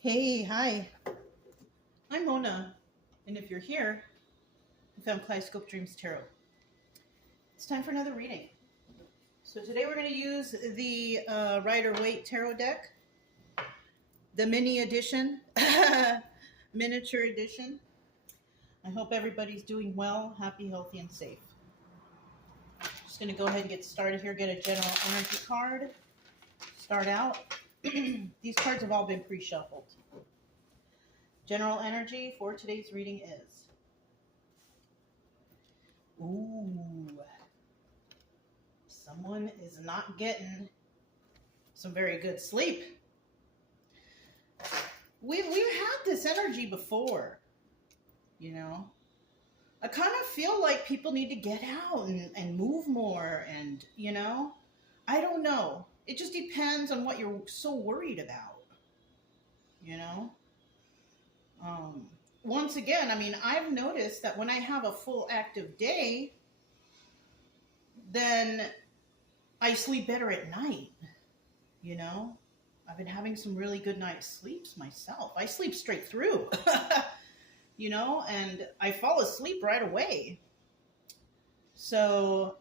Hey, hi. I'm Mona, and if you're here, I found Kaleidoscope Dreams Tarot. It's time for another reading. So today we're going to use the Rider-Waite Tarot deck, the mini edition, miniature edition. I hope everybody's doing well, happy, healthy, and safe. Just going to go ahead and get started here, get a general energy card, start out. These cards have all been pre-shuffled. General energy for today's reading is, ooh, someone is not getting some very good sleep. We've had this energy before, you know. I kind of feel like people need to get out and move more and, you know, I don't know. It just depends on what you're so worried about, you know. Once again, I mean, I've noticed that when I have a full active day, then I sleep better at night, you know. I've been having some really good night sleeps myself. I sleep straight through, you know, and I fall asleep right away. So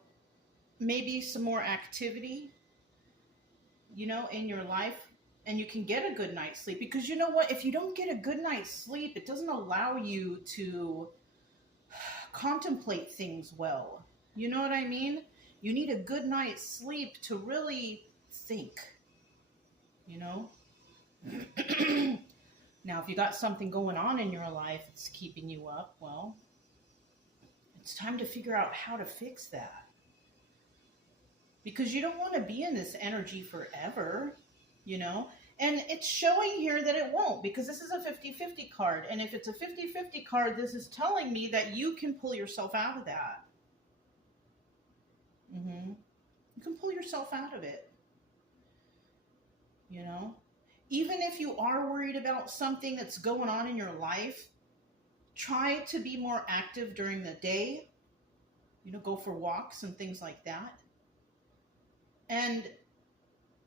maybe some more activity, you know, in your life, and you can get a good night's sleep. Because you know what? If you don't get a good night's sleep, it doesn't allow you to contemplate things well. You know what I mean? You need a good night's sleep to really think, you know? Now, if you got something going on in your life that's keeping you up, well, it's time to figure out how to fix that. Because you don't want to be in this energy forever, you know? And it's showing here that it won't, because this is a 50-50 card. And if it's a 50-50 card, this is telling me that you can pull yourself out of that. You can pull yourself out of it, you know? Even if you are worried about something that's going on in your life, try to be more active during the day, you know, go for walks and things like that. And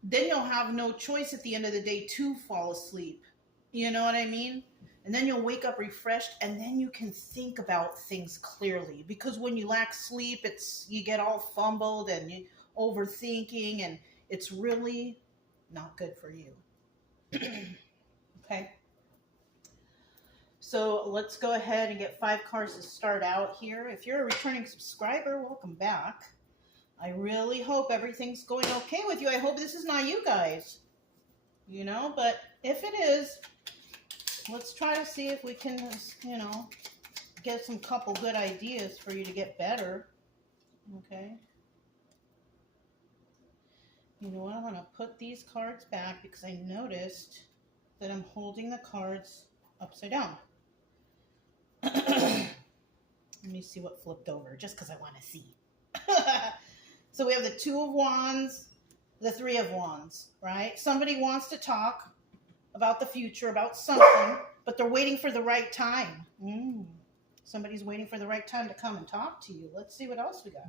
then you'll have no choice at the end of the day to fall asleep. You know what I mean? And then you'll wake up refreshed, and then you can think about things clearly. Because when you lack sleep, you get all fumbled and you overthinking, and it's really not good for you. Okay? So let's go ahead and get 5 cards to start out here. If you're a returning subscriber, welcome back. I really hope everything's going okay with you. I hope this is not you guys, you know, but if it is, let's try to see if we can, you know, get some couple good ideas for you to get better, okay? You know what, I'm going to put these cards back because I noticed that I'm holding the cards upside down. Let me see what flipped over, just because I want to see. So we have the 2 of Wands, the 3 of Wands, right? Somebody wants to talk about the future, about something, but they're waiting for the right time. Somebody's waiting for the right time to come and talk to you. Let's see what else we got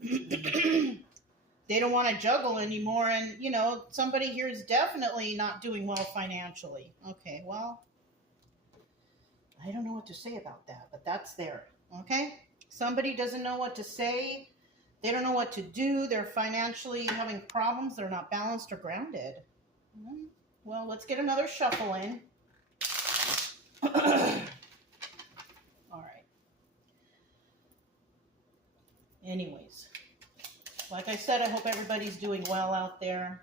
here. They don't want to juggle anymore, and, you know, somebody here is definitely not doing well financially. Okay, well, I don't know what to say about that, but that's there, okay? Somebody doesn't know what to say. They don't know what to do. They're financially having problems. They're not balanced or grounded. Well, let's get another shuffle in. All right. Anyways, like I said, I hope everybody's doing well out there.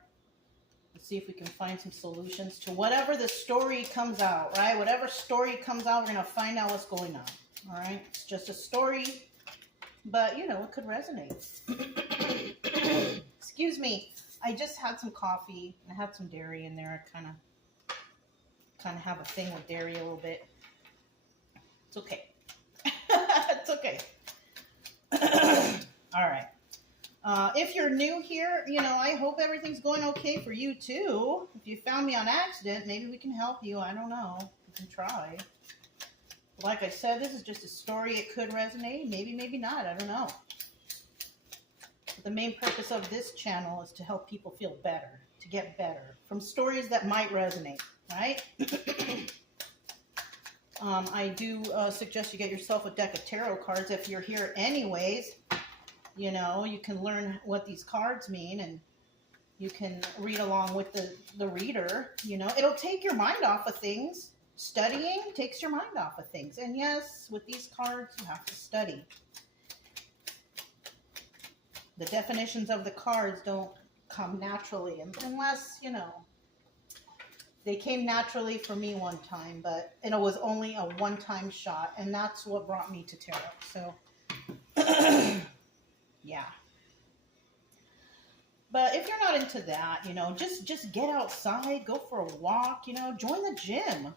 Let's see if we can find some solutions to whatever the story comes out, right? Whatever story comes out, we're going to find out what's going on. All right? It's just a story. But, you know, it could resonate. Excuse me. I just had some coffee. I had some dairy in there. I kind of have a thing with dairy a little bit. It's okay. It's okay. All right. If you're new here, you know, I hope everything's going okay for you, too. If you found me on accident, maybe we can help you. I don't know. We can try. Like I said, this is just a story. It could resonate. Maybe, maybe not. I don't know. But the main purpose of this channel is to help people feel better, to get better from stories that might resonate. right? I do suggest you get yourself a deck of tarot cards if you're here anyways. You know, you can learn what these cards mean, and you can read along with the reader. You know, it'll take your mind off of things. Studying takes your mind off of things. And yes, with these cards, you have to study. The definitions of the cards don't come naturally unless, you know, they came naturally for me one time, but it was only a one-time shot, and that's what brought me to tarot. So, yeah. But if you're not into that, you know, just get outside, go for a walk, you know, join the gym,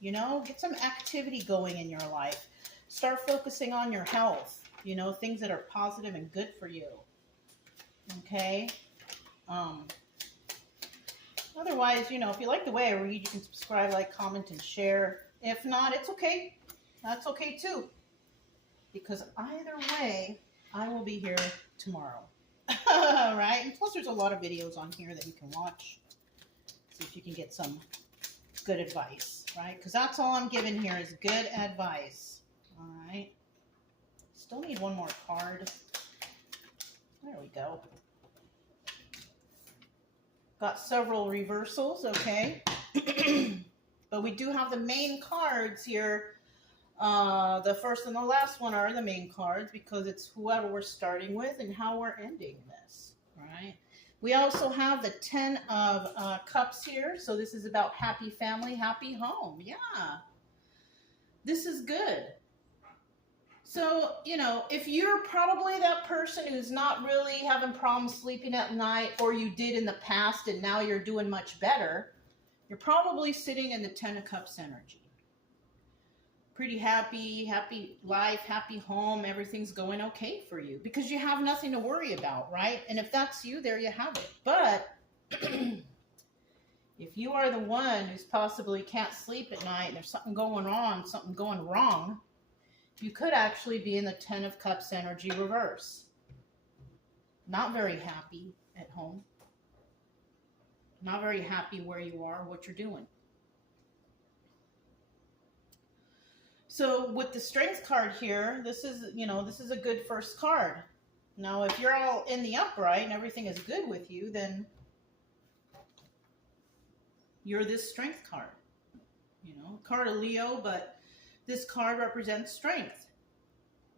you know, get some activity going in your life. Start focusing on your health, you know, things that are positive and good for you. Okay? Otherwise, you know, if you like the way I read, you can subscribe, like, comment, and share. If not, it's okay. That's okay, too. Because either way, I will be here tomorrow. Right? And plus, there's a lot of videos on here that you can watch. See if you can get some good advice, right? Because that's all I'm giving here is good advice. All right? Still need one more card. There we go. Got several reversals, okay? But we do have the main cards here. The first and the last one are the main cards because it's whoever we're starting with and how we're ending this, right? We also have the 10 of Cups here. So this is about happy family, happy home. Yeah. This is good. So, you know, if you're probably that person who's not really having problems sleeping at night, or you did in the past and now you're doing much better, you're probably sitting in the 10 of Cups energy. Pretty happy, happy life, happy home, everything's going okay for you because you have nothing to worry about, right? And if that's you, there you have it. But if you are the one who's possibly can't sleep at night and there's something going on, something going wrong, you could actually be in the 10 of Cups energy reverse. Not very happy at home. Not very happy where you are, what you're doing. So with the Strength card here, this is, you know, this is a good first card. Now, if you're all in the upright and everything is good with you, then you're this Strength card. You know, card of Leo, but this card represents strength.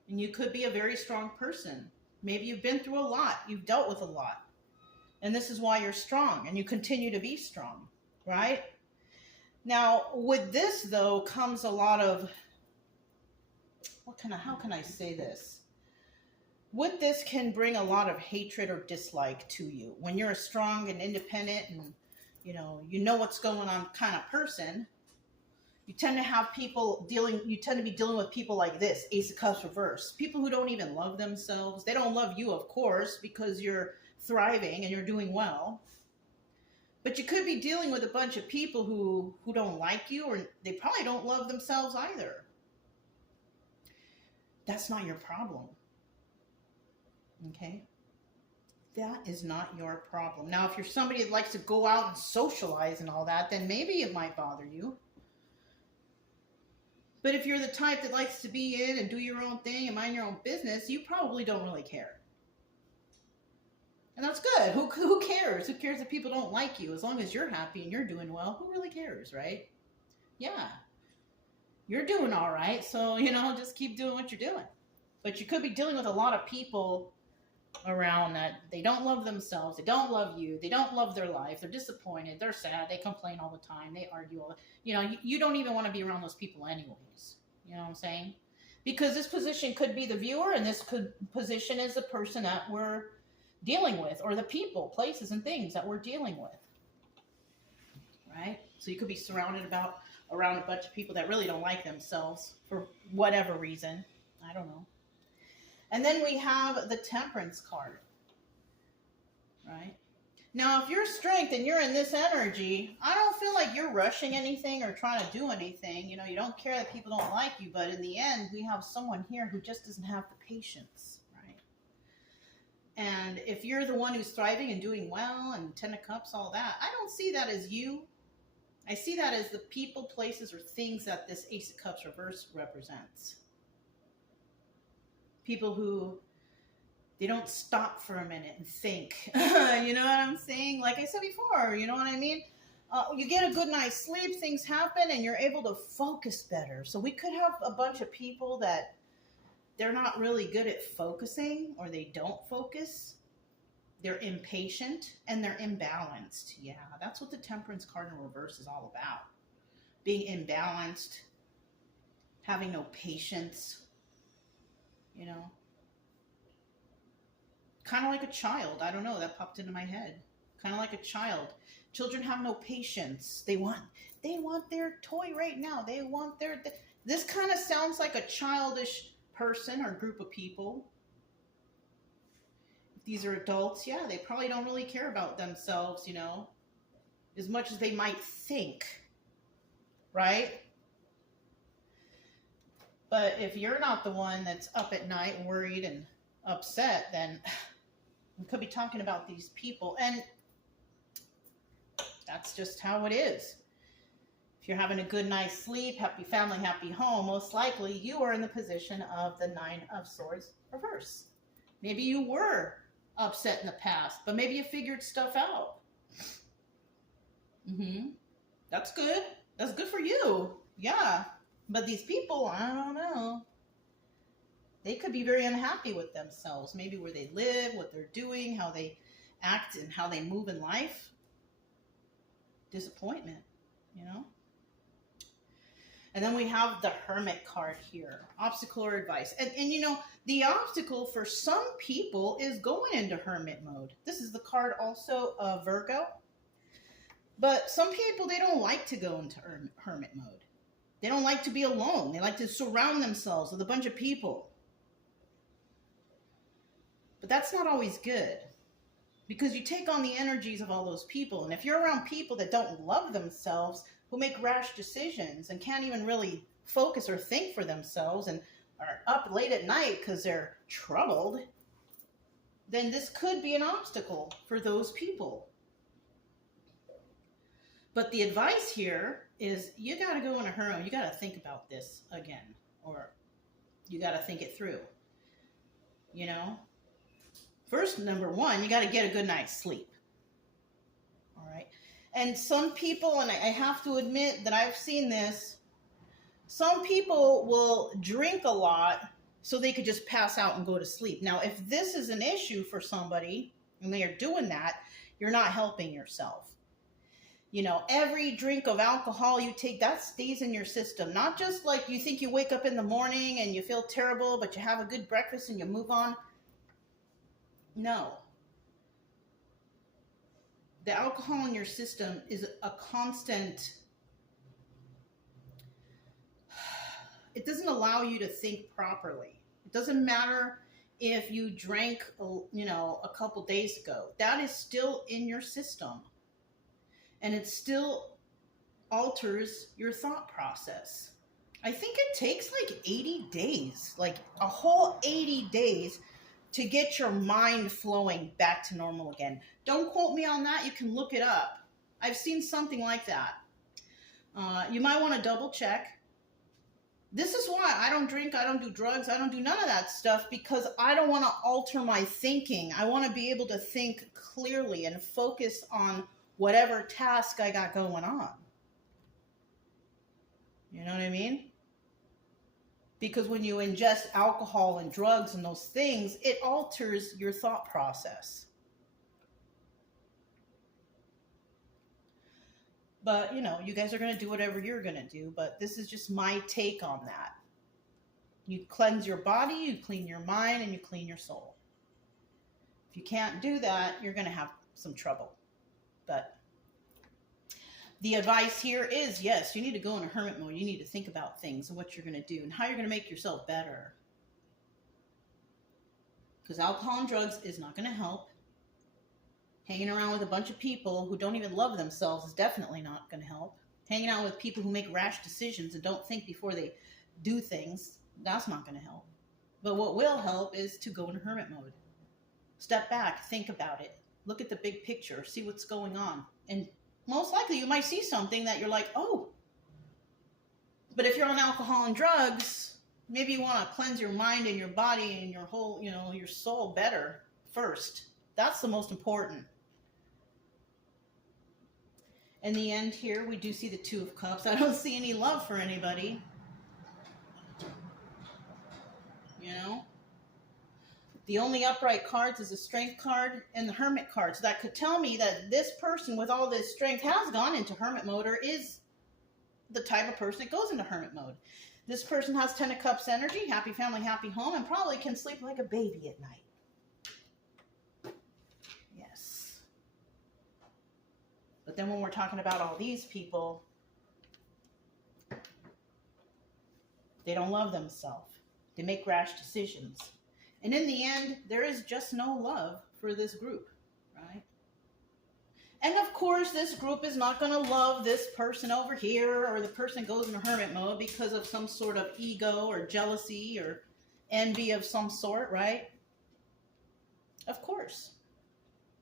And you could be a very strong person. Maybe you've been through a lot. You've dealt with a lot. And this is why you're strong. And you continue to be strong. Right? Now, with this, though, comes a lot of... how can I say this? With this can bring a lot of hatred or dislike to you. When you're a strong and independent and, you know what's going on kind of person... You tend to have people you tend to be dealing with people like this, Ace of Cups reverse. People who don't even love themselves. They don't love you, of course, because you're thriving and you're doing well. But you could be dealing with a bunch of people who don't like you, or they probably don't love themselves either. That's not your problem. Okay? That is not your problem. Now, if you're somebody that likes to go out and socialize and all that, then maybe it might bother you. But if you're the type that likes to be in and do your own thing and mind your own business, you probably don't really care. And that's good. Who cares? Who cares if people don't like you? As long as you're happy and you're doing well, who really cares, right? Yeah. You're doing all right, so, you know, just keep doing what you're doing. But you could be dealing with a lot of people around that they don't love themselves, they don't love you, they don't love their life, they're disappointed, they're sad, they complain all the time, they argue all the, you don't even want to be around those people anyways. You know what I'm saying? Because this position could be the viewer, and this position is the person that we're dealing with, or the people, places, and things that we're dealing with. Right? So you could be surrounded around a bunch of people that really don't like themselves for whatever reason. I don't know. And then we have the Temperance card, right? Now, if you're Strength and you're in this energy, I don't feel like you're rushing anything or trying to do anything. You know, you don't care that people don't like you, but in the end, we have someone here who just doesn't have the patience, right? And if you're the one who's thriving and doing well and 10 of Cups, all that, I don't see that as you. I see that as the people, places, or things that this Ace of Cups reverse represents. People who, they don't stop for a minute and think. You know what I'm saying? Like I said before, you know what I mean? You get a good night's sleep, things happen, and you're able to focus better. So we could have a bunch of people that they're not really good at focusing, or they don't focus. They're impatient and they're imbalanced. Yeah, that's what the Temperance card in reverse is all about. Being imbalanced, having no patience, you know. Kind of like a child. I don't know, that popped into my head. Kind of like a child. Children have no patience. They want their toy right now. They want their... This kind of sounds like a childish person or group of people. If these are adults, yeah, they probably don't really care about themselves, you know, as much as they might think, right? But if you're not the one that's up at night worried and upset, then we could be talking about these people. And that's just how it is. If you're having a good night's sleep, happy family, happy home, most likely you are in the position of the Nine of Swords reverse. Maybe you were upset in the past, but maybe you figured stuff out. That's good. That's good for you. Yeah. But these people, I don't know. They could be very unhappy with themselves. Maybe where they live, what they're doing, how they act, and how they move in life. Disappointment, you know? And then we have the Hermit card here. Obstacle or advice. And you know, the obstacle for some people is going into Hermit mode. This is the card also of Virgo. But some people, they don't like to go into Hermit mode. They don't like to be alone. They like to surround themselves with a bunch of people. But that's not always good. Because you take on the energies of all those people. And if you're around people that don't love themselves, who make rash decisions and can't even really focus or think for themselves and are up late at night because they're troubled, then this could be an obstacle for those people. But the advice here is you got to go in a hurry. You got to think about this again, or you got to think it through. You know, first, number one, you got to get a good night's sleep. All right. And some people, and I have to admit that I've seen this, some people will drink a lot so they could just pass out and go to sleep. Now, if this is an issue for somebody and they are doing that, you're not helping yourself. You know, every drink of alcohol you take, that stays in your system. Not just like you think you wake up in the morning and you feel terrible, but you have a good breakfast and you move on. No. The alcohol in your system is a constant, it doesn't allow you to think properly. It doesn't matter if you drank, you know, a couple days ago. That is still in your system. And it still alters your thought process. I think it takes like 80 days, like a whole 80 days to get your mind flowing back to normal again. Don't quote me on that. You can look it up. I've seen something like that. You might want to double check. This is why I don't drink, I don't do drugs, I don't do none of that stuff, because I don't want to alter my thinking. I want to be able to think clearly and focus on whatever task I got going on. You know what I mean? Because when you ingest alcohol and drugs and those things, it alters your thought process. But, you know, you guys are going to do whatever you're going to do, but this is just my take on that. You cleanse your body, you clean your mind, and you clean your soul. If you can't do that, you're going to have some trouble. But the advice here is, yes, you need to go in a hermit mode. You need to think about things and what you're going to do and how you're going to make yourself better. Because alcohol and drugs is not going to help. Hanging around with a bunch of people who don't even love themselves is definitely not going to help. Hanging out with people who make rash decisions and don't think before they do things, that's not going to help. But what will help is to go in hermit mode. Step back, think about it. Look at the big picture, see what's going on, and most likely you might see something that you're like, oh. But if you're on alcohol and drugs, maybe you want to cleanse your mind and your body and your whole, your soul better first. That's the most important. In the end here, we do see the Two of Cups. I don't see any love for anybody. The only upright cards is the Strength card and the Hermit card. So that could tell me that this person with all this strength has gone into Hermit mode or is the type of person that goes into Hermit mode. This person has 10 of Cups energy, happy family, happy home, and probably can sleep like a baby at night. Yes. But then when we're talking about all these people, they don't love themselves. They make rash decisions. And in the end, there is just no love for this group, right? And of course, this group is not going to love this person over here, or the person goes into Hermit mode because of some sort of ego or jealousy or envy of some sort, right? Of course.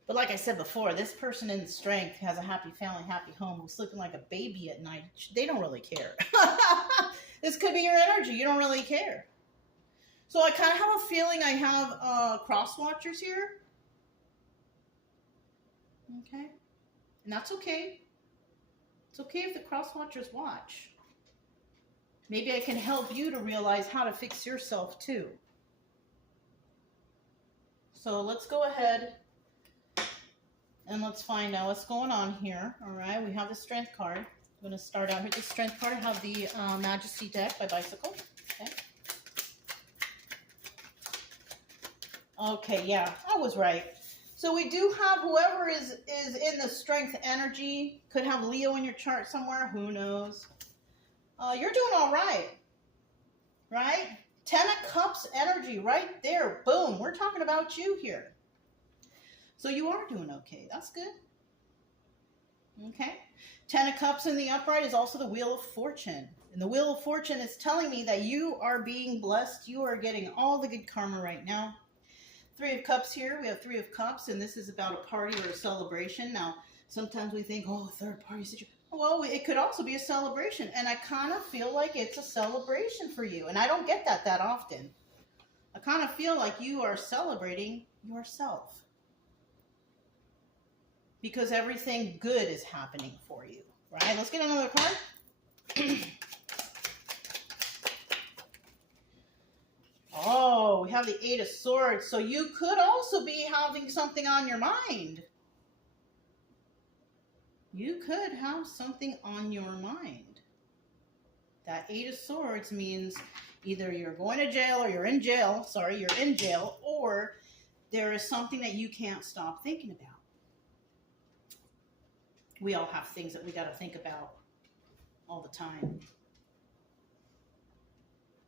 But like I said before, this person in Strength has a happy family, happy home, who's sleeping like a baby at night. They don't really care. This could be your energy. You don't really care. So I kind of have a feeling I have cross watchers here. Okay. And that's okay. It's okay if the cross watchers watch. Maybe I can help you to realize how to fix yourself too. So let's go ahead and let's find out what's going on here. All right, we have the Strength card. I'm going to start out with the Strength card. I have the Majesty deck by Bicycle. Okay. Okay, yeah, I was right. So we do have whoever is in the Strength energy. Could have Leo in your chart somewhere. Who knows? You're doing all right. Right? 10 of Cups energy right there. Boom. We're talking about you here. So you are doing okay. That's good. Okay. 10 of Cups in the upright is also the Wheel of Fortune. And the Wheel of Fortune is telling me that you are being blessed. You are getting all the good karma right now. 3 of Cups here. We have 3 of Cups, and this is about a party or a celebration. Now, sometimes we think, oh, third party situation. Well, it could also be a celebration, and I kind of feel like it's a celebration for you, and I don't get that often. I kind of feel like you are celebrating yourself because everything good is happening for you, right? Let's get another card. Oh, we have the 8 of Swords. So you could also be having something on your mind. You could have something on your mind. That 8 of Swords means either you're going to jail or you're in jail. Sorry, you're in jail. Or there is something that you can't stop thinking about. We all have things that we got to think about all the time.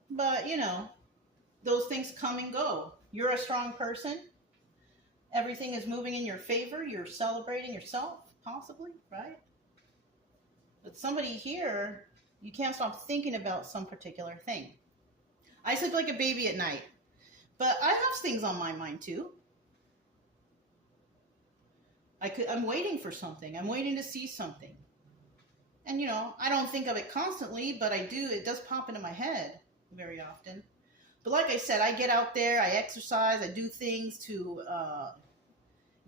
But, those things come and go. You're a strong person. Everything is moving in your favor. You're celebrating yourself, possibly, right? But somebody here, you can't stop thinking about some particular thing. I sleep like a baby at night, but I have things on my mind too. I'm waiting for something. I'm waiting to see something. And I don't think of it constantly, but I do. It does pop into my head very often. But like I said, I get out there, I exercise, I do things to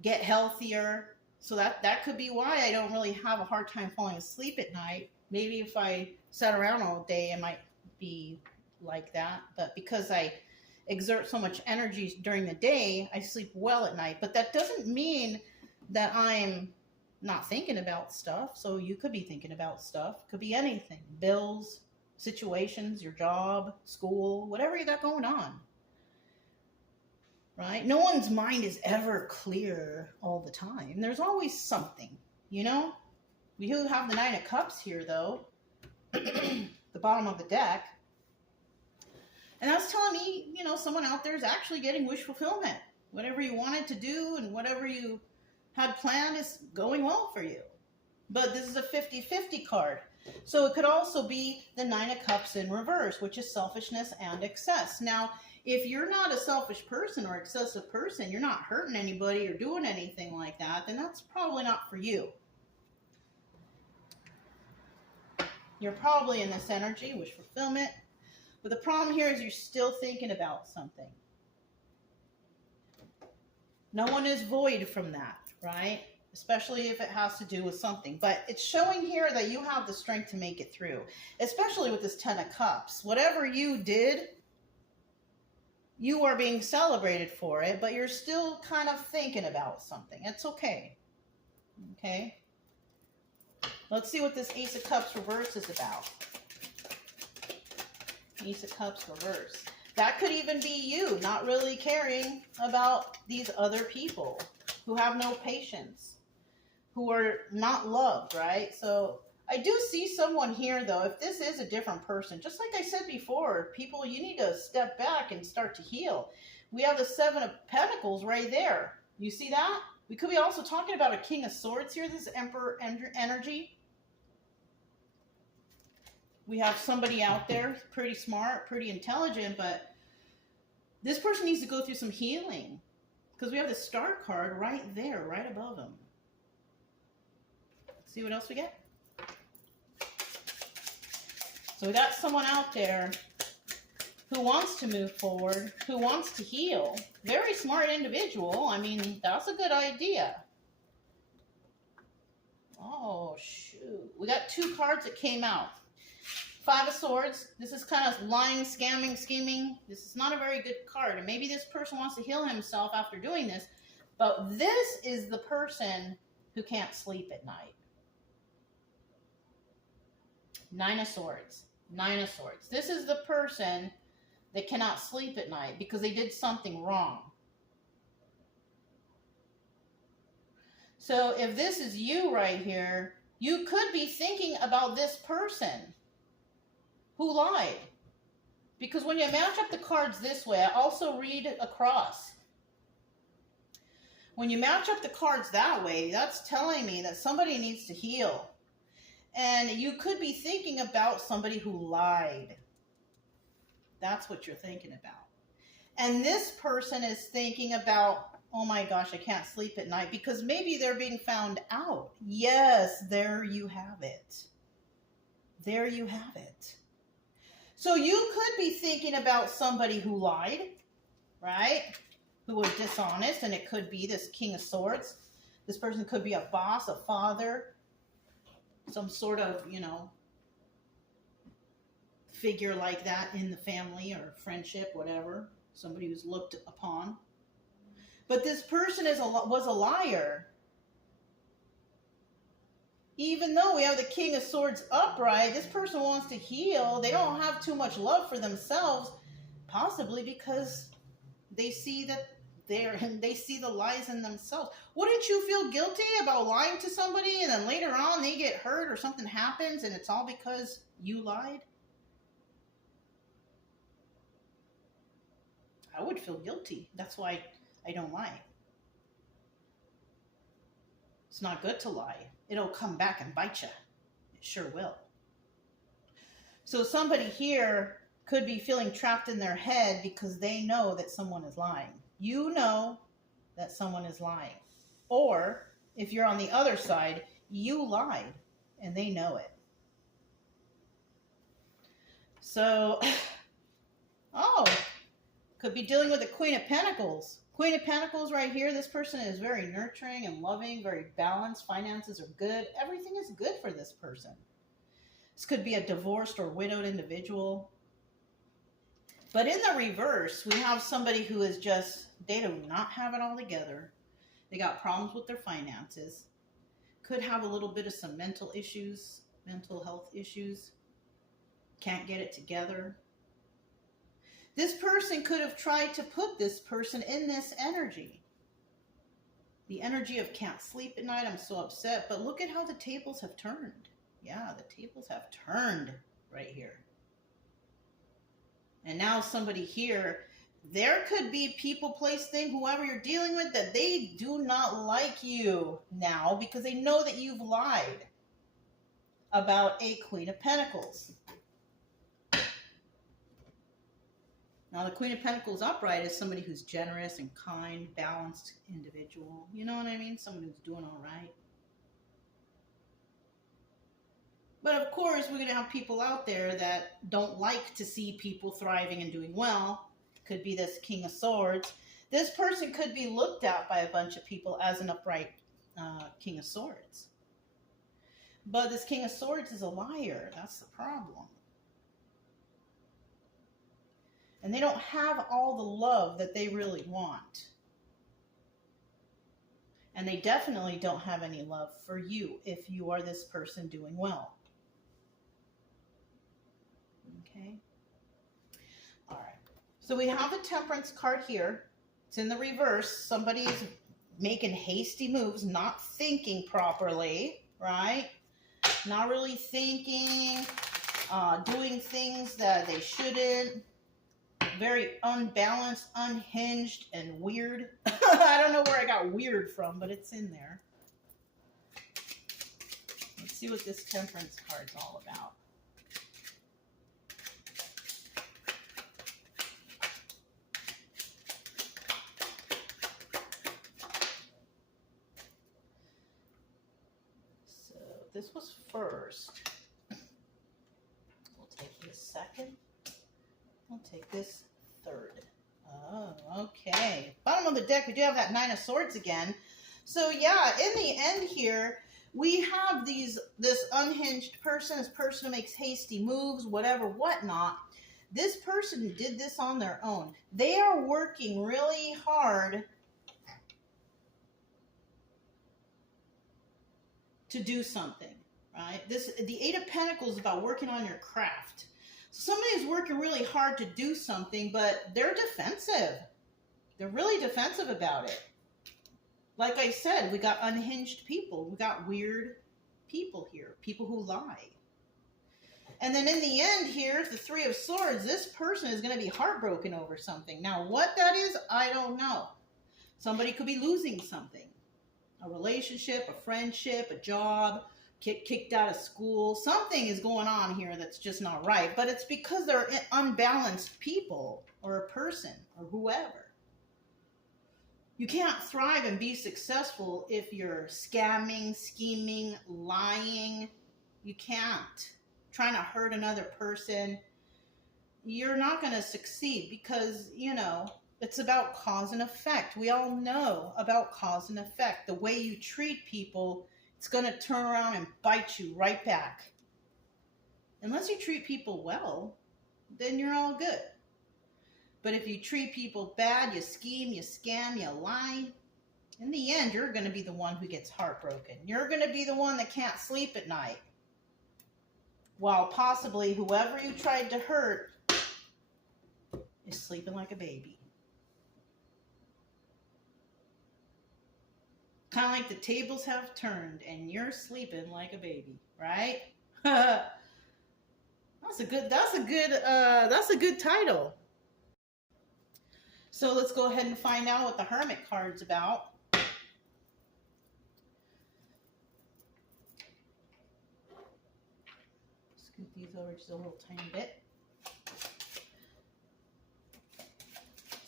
get healthier. So that could be why I don't really have a hard time falling asleep at night. Maybe if I sat around all day, it might be like that. But because I exert so much energy during the day, I sleep well at night. But that doesn't mean that I'm not thinking about stuff. So you could be thinking about stuff. Could be anything. Bills, situations, your job, school, whatever you got going on. Right? No one's mind is ever clear all the time. There's always something, We do have the 9 of Cups here, though. The bottom of the deck. And that's telling me, someone out there is actually getting wish fulfillment. Whatever you wanted to do and whatever you had planned is going well for you. But this is a 50-50 card. So it could also be the 9 of Cups in reverse, which is selfishness and excess. Now, if you're not a selfish person or excessive person, you're not hurting anybody or doing anything like that, then that's probably not for you. You're probably in this energy, wish fulfillment. But the problem here is you're still thinking about something. No one is void from that, right? Especially if it has to do with something. But it's showing here that you have the strength to make it through, especially with this Ten of Cups. Whatever you did, you are being celebrated for it, but you're still kind of thinking about something. It's okay. Okay? Let's see what this Ace of Cups reverse is about. Ace of Cups reverse. That could even be you not really caring about these other people who have no patience, who are not loved, right? So I do see someone here, though, if this is a different person, just like I said before, people, you need to step back and start to heal. We have the Seven of Pentacles right there. You see that? We could be also talking about a King of Swords here, this Emperor energy. We have somebody out there, pretty smart, pretty intelligent, but this person needs to go through some healing because we have the Star card right there, right above them. See what else we get? So we got someone out there who wants to move forward, who wants to heal. Very smart individual. I mean, that's a good idea. Oh, shoot. We got two cards that came out. Five of Swords. This is kind of lying, scamming, scheming. This is not a very good card. And maybe this person wants to heal himself after doing this. But this is the person who can't sleep at night. Nine of Swords. Nine of Swords. This is the person that cannot sleep at night because they did something wrong. So if this is you right here, you could be thinking about this person who lied. Because when you match up the cards this way, I also read across. When you match up the cards that way, that's telling me that somebody needs to heal. And you could be thinking about somebody who lied. That's what you're thinking about. And this person is thinking about, oh my gosh, I can't sleep at night because maybe they're being found out. Yes, there you have it. There you have it. So you could be thinking about somebody who lied, right? Who was dishonest, and it could be this King of Swords. This person could be a boss, a father, some sort of, figure like that in the family or friendship, whatever. Somebody who's looked upon. But this person was a liar. Even though we have the King of Swords upright, this person wants to heal. They don't have too much love for themselves, possibly because they see that they see the lies in themselves. Wouldn't you feel guilty about lying to somebody and then later on they get hurt or something happens and it's all because you lied? I would feel guilty. That's why I don't lie. It's not good to lie. It'll come back and bite you. It sure will. So somebody here could be feeling trapped in their head because they know that someone is lying. You know that someone is lying. Or if you're on the other side, you lied and they know it. So, could be dealing with the Queen of Pentacles. Queen of Pentacles right here, this person is very nurturing and loving, very balanced. Finances are good. Everything is good for this person. This could be a divorced or widowed individual. But in the reverse, we have somebody who is just, they do not have it all together. They got problems with their finances. Could have a little bit of some mental issues, mental health issues. Can't get it together. This person could have tried to put this person in this energy. The energy of can't sleep at night, I'm so upset. But look at how the tables have turned. Yeah, the tables have turned right here. And now somebody here, there could be people, place, thing, whoever you're dealing with, that they do not like you now because they know that you've lied about a Queen of Pentacles. Now, the Queen of Pentacles upright is somebody who's generous and kind, balanced individual. You know what I mean? Someone who's doing all right. But of course, we're going to have people out there that don't like to see people thriving and doing well. Could be this King of Swords. This person could be looked at by a bunch of people as an upright King of Swords. But this King of Swords is a liar. That's the problem. And they don't have all the love that they really want. And they definitely don't have any love for you if you are this person doing well. Okay. All right. So we have the Temperance card here. It's in the reverse. Somebody's making hasty moves, not thinking properly, right? Not really thinking, doing things that they shouldn't. Very unbalanced, unhinged, and weird. I don't know where I got weird from, but it's in there. Let's see what this Temperance card's all about. So this was first. We'll take this second. I'll take this third. Oh, okay. Bottom of the deck, we do have that Nine of Swords again. So yeah, in the end here, we have this unhinged person, this person who makes hasty moves, whatever, whatnot. This person did this on their own. They are working really hard to do something, right? The Eight of Pentacles is about working on your craft. Somebody's working really hard to do something, but they're defensive. They're really defensive about it. Like I said, we got unhinged people. We got weird people here. People who lie. And then in the end here, the Three of Swords, this person is going to be heartbroken over something. Now, what that is, I don't know. Somebody could be losing something. A relationship, a friendship, a job, kicked out of school. Something is going on here that's just not right, but it's because they're unbalanced people or a person or whoever. You can't thrive and be successful if you're scamming, scheming, lying. You can't. Trying to hurt another person. You're not going to succeed because, you know, it's about cause and effect. We all know about cause and effect. The way you treat people, it's going to turn around and bite you right back. Unless you treat people well, then you're all good. But if you treat people bad, you scheme, you scam, you lie, in the end, you're going to be the one who gets heartbroken. You're going to be the one that can't sleep at night. While possibly whoever you tried to hurt is sleeping like a baby. Kind of like the tables have turned and you're sleeping like a baby, right? That's a good title. So let's go ahead and find out what the Hermit card's about. Scoot these over just a little tiny bit.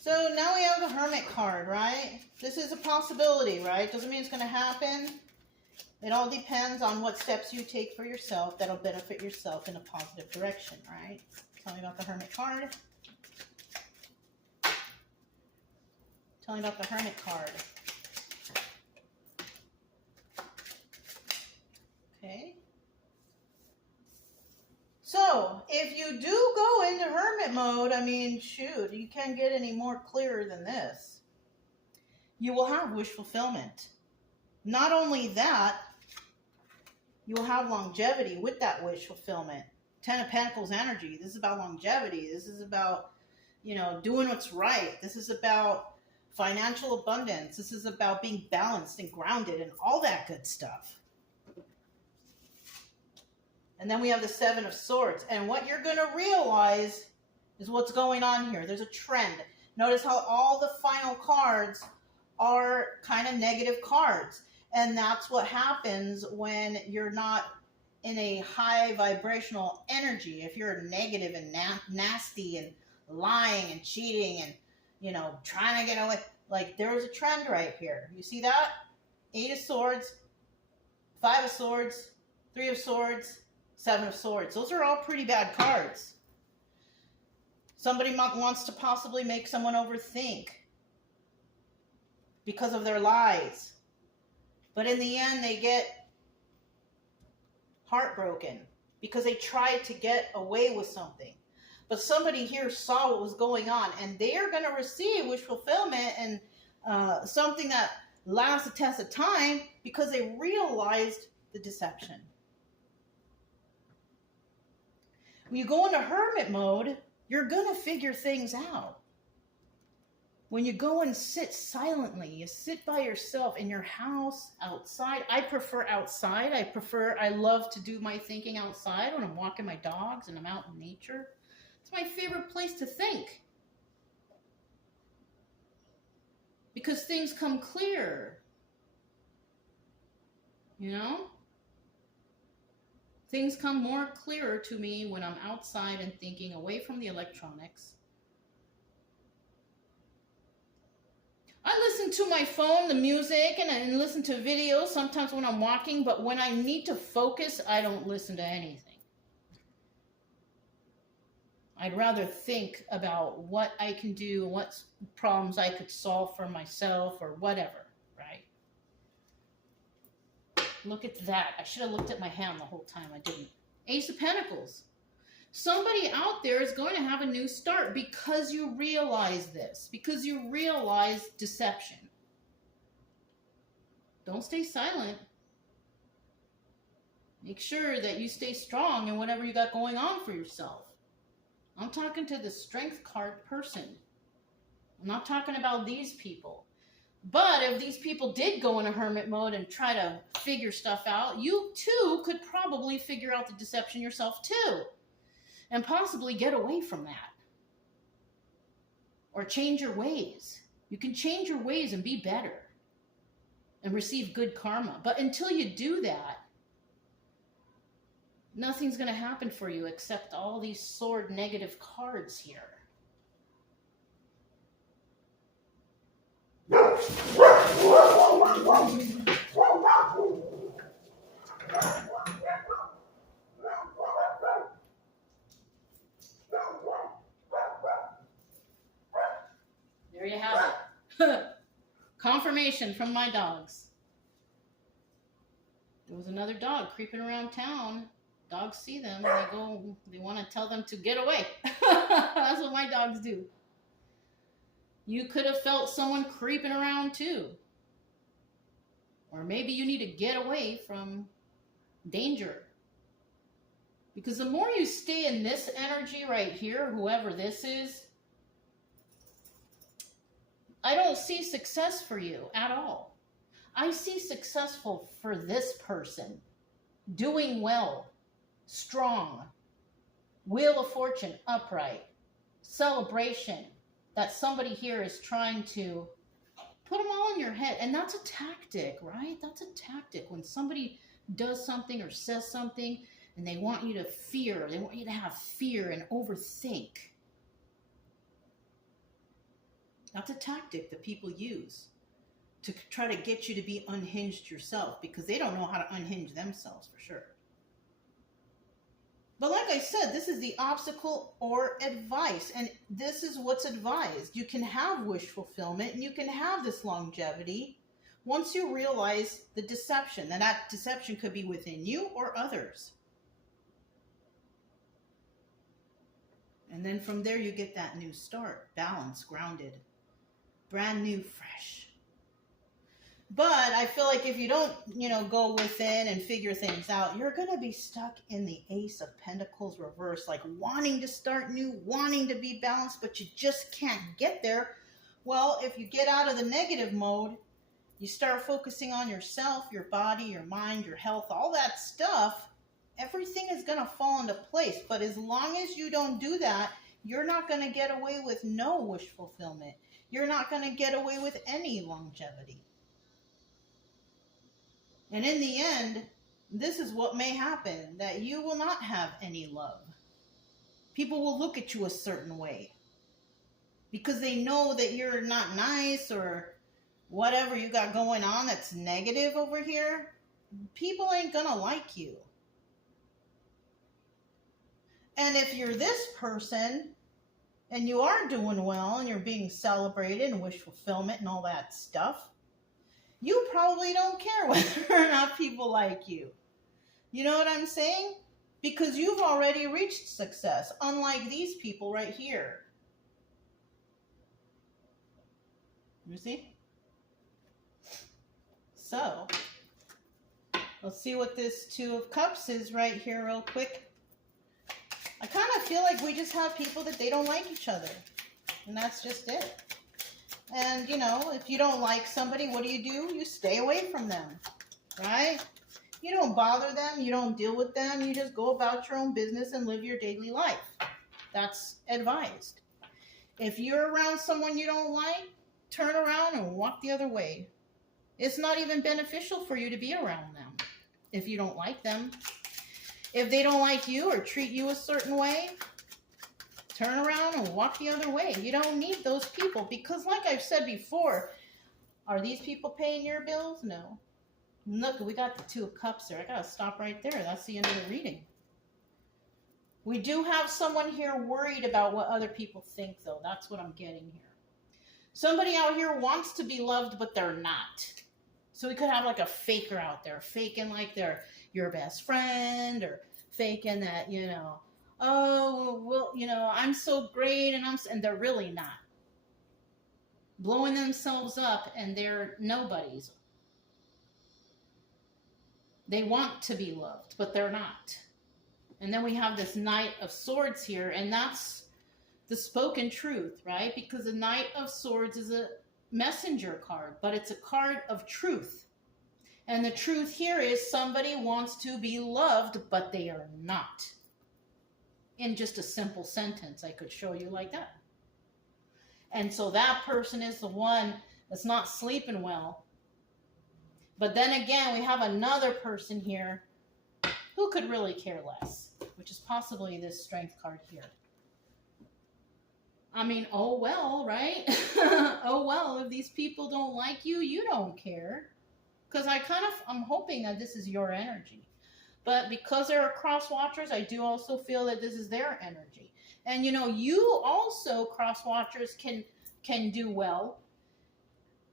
So now we have the Hermit card, right? This is a possibility, right? Doesn't mean it's going to happen. It all depends on what steps you take for yourself that'll benefit yourself in a positive direction, right? Tell me about the Hermit card. Tell me about the Hermit card. Okay. So, if you do go into hermit mode, I mean, shoot, you can't get any more clearer than this. You will have wish fulfillment. Not only that, you will have longevity with that wish fulfillment. Ten of Pentacles energy. This is about longevity. This is about, you know, doing what's right. This is about financial abundance. This is about being balanced and grounded and all that good stuff. And then we have the Seven of Swords. And what you're going to realize is what's going on here. There's a trend. Notice how all the final cards are kind of negative cards. And that's what happens when you're not in a high vibrational energy. If you're negative and nasty and lying and cheating and, you know, trying to get away. Like, there's a trend right here. You see that? Eight of Swords, Five of Swords, Three of Swords, Seven of Swords. Those are all pretty bad cards. Somebody wants to possibly make someone overthink because of their lies. But in the end, they get heartbroken because they tried to get away with something. But somebody here saw what was going on, and they are going to receive wish fulfillment and something that lasts a test of time because they realized the deception. When you go into hermit mode, you're going to figure things out. When you go and sit silently, you sit by yourself in your house, outside. I prefer outside. I love to do my thinking outside when I'm walking my dogs and I'm out in nature. It's my favorite place to think. Because things come clear. You know? Things come more clearer to me when I'm outside and thinking, away from the electronics. I listen to my phone, the music, and listen to videos sometimes when I'm walking, but when I need to focus, I don't listen to anything. I'd rather think about what I can do, what problems I could solve for myself or whatever, right? Look at that. I should have looked at my hand the whole time. I didn't. Ace of Pentacles. Somebody out there is going to have a new start because you realize this, because you realize deception. Don't stay silent. Make sure that you stay strong in whatever you got going on for yourself. I'm talking to the Strength card person. I'm not talking about these people. But if these people did go in a hermit mode and try to figure stuff out, you too could probably figure out the deception yourself too. And possibly get away from that. Or change your ways. You can change your ways and be better. And receive good karma. But until you do that, nothing's going to happen for you except all these sword negative cards here. There you have it. Confirmation from my dogs. There was another dog creeping around town. Dogs see them and they want to tell them to get away. That's what my dogs do. You could have felt someone creeping around too. Or maybe you need to get away from danger. Because the more you stay in this energy right here, whoever this is, I don't see success for you at all. I see successful for this person. Doing well. Strong. Wheel of Fortune upright. Celebration. That somebody here is trying to put them all in your head. And that's a tactic, right? That's a tactic. When somebody does something or says something and they want you to fear, they want you to have fear and overthink. That's a tactic that people use to try to get you to be unhinged yourself because they don't know how to unhinge themselves for sure. But like I said, this is the obstacle or advice, and this is what's advised. You can have wish fulfillment, and you can have this longevity once you realize the deception, and that deception could be within you or others. And then from there, you get that new start, balanced, grounded, brand new, fresh. But I feel like if you don't, go within and figure things out, you're going to be stuck in the Ace of Pentacles reverse, like wanting to start new, wanting to be balanced, but you just can't get there. Well, if you get out of the negative mode, you start focusing on yourself, your body, your mind, your health, all that stuff, everything is going to fall into place. But as long as you don't do that, you're not going to get away with no wish fulfillment. You're not going to get away with any longevity. And in the end, this is what may happen, that you will not have any love. People will look at you a certain way because they know that you're not nice or whatever you got going on that's negative over here. People ain't gonna like you. And if you're this person and you are doing well and you're being celebrated and wish fulfillment and all that stuff, you probably don't care whether or not people like you. You know what I'm saying? Because you've already reached success, unlike these people right here. You see? So, let's see what this Two of Cups is right here real quick. I kind of feel like we just have people that they don't like each other. And that's just it. And, you know, if you don't like somebody, what do? You stay away from them, right? You don't bother them. You don't deal with them. You just go about your own business and live your daily life. That's advised. If you're around someone you don't like, turn around and walk the other way. It's not even beneficial for you to be around them if you don't like them. If they don't like you or treat you a certain way, turn around and walk the other way. You don't need those people because, like I've said before, are these people paying your bills? No. Look, we got the Two of Cups there. I got to stop right there. That's the end of the reading. We do have someone here worried about what other people think, though. That's what I'm getting here. Somebody out here wants to be loved, but they're not. So we could have like a faker out there, faking like they're your best friend, or faking that, you know, oh, well, you know, I'm so great, and they're really not. Blowing themselves up, and they're nobodies. They want to be loved, but they're not. And then we have this Knight of Swords here, and that's the spoken truth, right? Because the Knight of Swords is a messenger card, but it's a card of truth. And the truth here is somebody wants to be loved, but they are not. In just a simple sentence, I could show you like that. And so that person is the one that's not sleeping well. But then again, we have another person here who could really care less, which is possibly this Strength card here. I mean, oh well, right? Oh well, if these people don't like you, you don't care. Because I'm hoping that this is your energy. But because there are cross watchers, I do also feel that this is their energy. And you know, you also, cross watchers, can do well.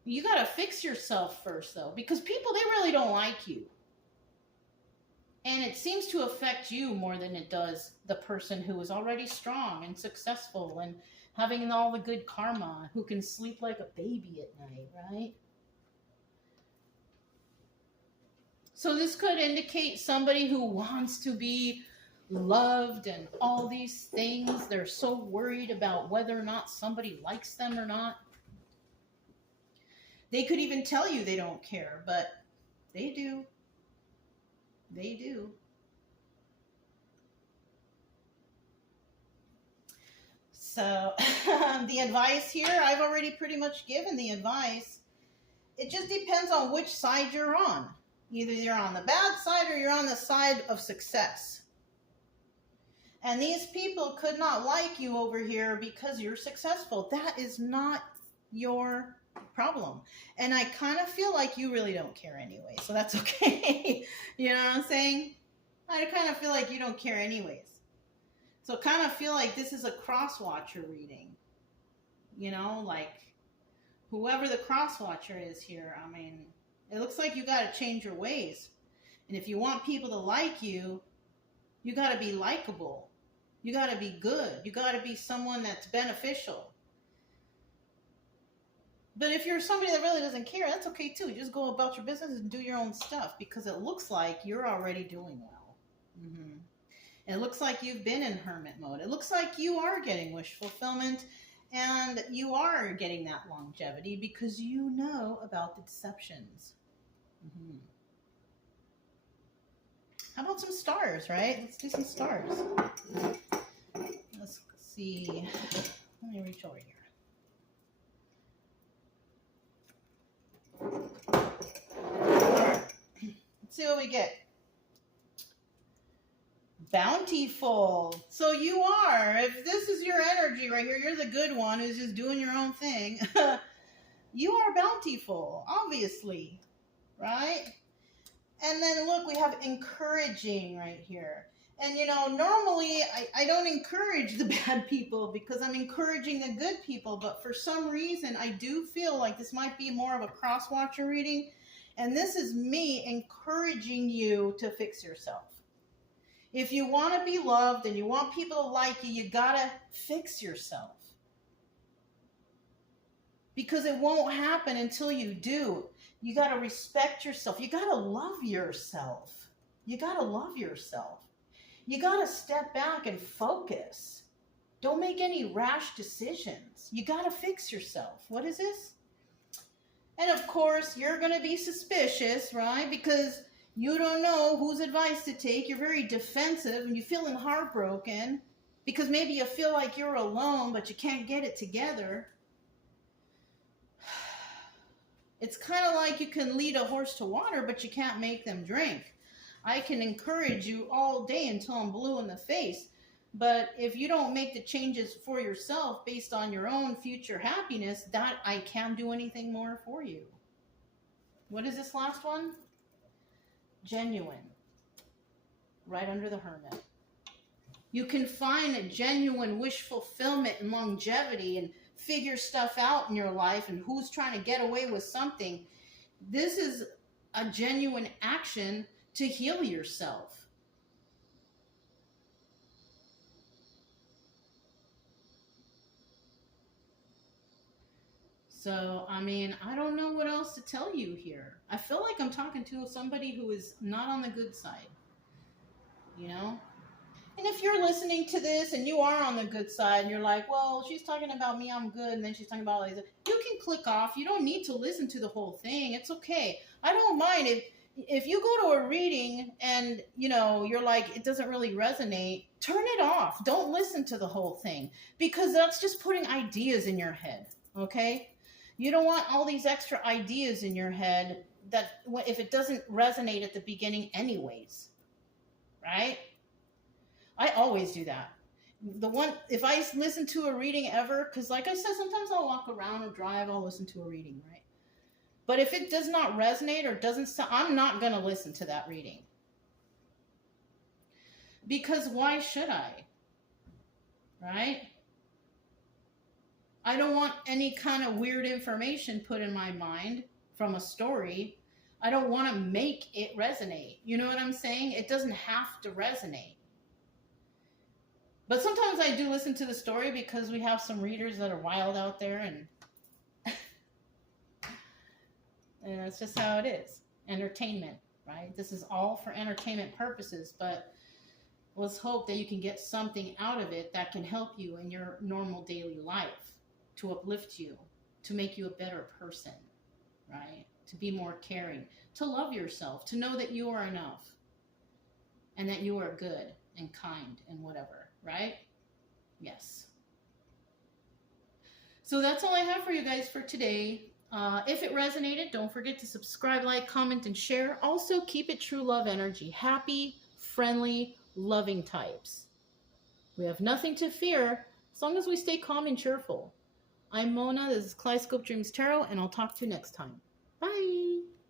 You got to fix yourself first, though, because people, they really don't like you. And it seems to affect you more than it does the person who is already strong and successful and having all the good karma, who can sleep like a baby at night, right? So this could indicate somebody who wants to be loved and all these things. They're so worried about whether or not somebody likes them or not. They could even tell you they don't care, but they do. They do. So the advice here, I've already pretty much given the advice. It just depends on which side you're on. Either you're on the bad side or you're on the side of success. And these people could not like you over here because you're successful. That is not your problem. And I kind of feel like you really don't care anyway. So that's okay. You know what I'm saying? I kind of feel like you don't care anyways. So I kind of feel like this is a cross watcher reading. You know, like whoever the cross watcher is here, I mean, it looks like you got to change your ways. And if you want people to like you, you got to be likable. You got to be good. You got to be someone that's beneficial. But if you're somebody that really doesn't care, that's okay too. Just go about your business and do your own stuff, because it looks like you're already doing well. Mm-hmm. It looks like you've been in hermit mode. It looks like you are getting wish fulfillment, and you are getting that longevity because you know about the deceptions. Mm-hmm. How about some stars, right? Let's do some stars. Let's see. Let me reach over here. Let's see what we get. Bountiful. So you are, if this is your energy right here, you're the good one who's just doing your own thing. You are bountiful, obviously, right? And then look, we have encouraging right here. And, you know, normally I don't encourage the bad people because I'm encouraging the good people. But for some reason, I do feel like this might be more of a cross-watcher reading. And this is me encouraging you to fix yourself. If you want to be loved and you want people to like you, you got to fix yourself. Because it won't happen until you do. You got to respect yourself. You got to love yourself. You got to love yourself. You got to step back and focus. Don't make any rash decisions. You got to fix yourself. What is this? And of course, you're going to be suspicious, right? Because you don't know whose advice to take. You're very defensive and you're feeling heartbroken because maybe you feel like you're alone, but you can't get it together. It's kind of like you can lead a horse to water, but you can't make them drink. I can encourage you all day until I'm blue in the face. But if you don't make the changes for yourself based on your own future happiness, that I can't do anything more for you. What is this last one? Genuine. Right under the Hermit. You can find a genuine wish fulfillment and longevity and figure stuff out in your life and who's trying to get away with something. This is a genuine action to heal yourself. So, I mean, I don't know what else to tell you here. I feel like I'm talking to somebody who is not on the good side, you know? And if you're listening to this and you are on the good side and you're like, well, she's talking about me, I'm good, and then she's talking about all these, you can click off. You don't need to listen to the whole thing. It's okay. I don't mind if you go to a reading and, you know, you're like, it doesn't really resonate, turn it off. Don't listen to the whole thing because that's just putting ideas in your head, okay? You don't want all these extra ideas in your head that if it doesn't resonate at the beginning anyways, right? I always do that. If I listen to a reading ever, because like I said, sometimes I'll walk around or drive, I'll listen to a reading, right? But if it does not resonate or doesn't sound, I'm not going to listen to that reading. Because why should I? Right? I don't want any kind of weird information put in my mind from a story. I don't want to make it resonate. You know what I'm saying? It doesn't have to resonate. But sometimes I do listen to the story because we have some readers that are wild out there and that's just how it is. Entertainment, right? This is all for entertainment purposes, but let's hope that you can get something out of it that can help you in your normal daily life, to uplift you, to make you a better person, right? To be more caring, to love yourself, to know that you are enough and that you are good and kind and whatever, right? Yes. So that's all I have for you guys for today. If it resonated, don't forget to subscribe, like, comment, and share. Also, keep it true love energy. Happy, friendly, loving types. We have nothing to fear as long as we stay calm and cheerful. I'm Mona. This is Kaleidoscope Dreams Tarot, and I'll talk to you next time. Bye.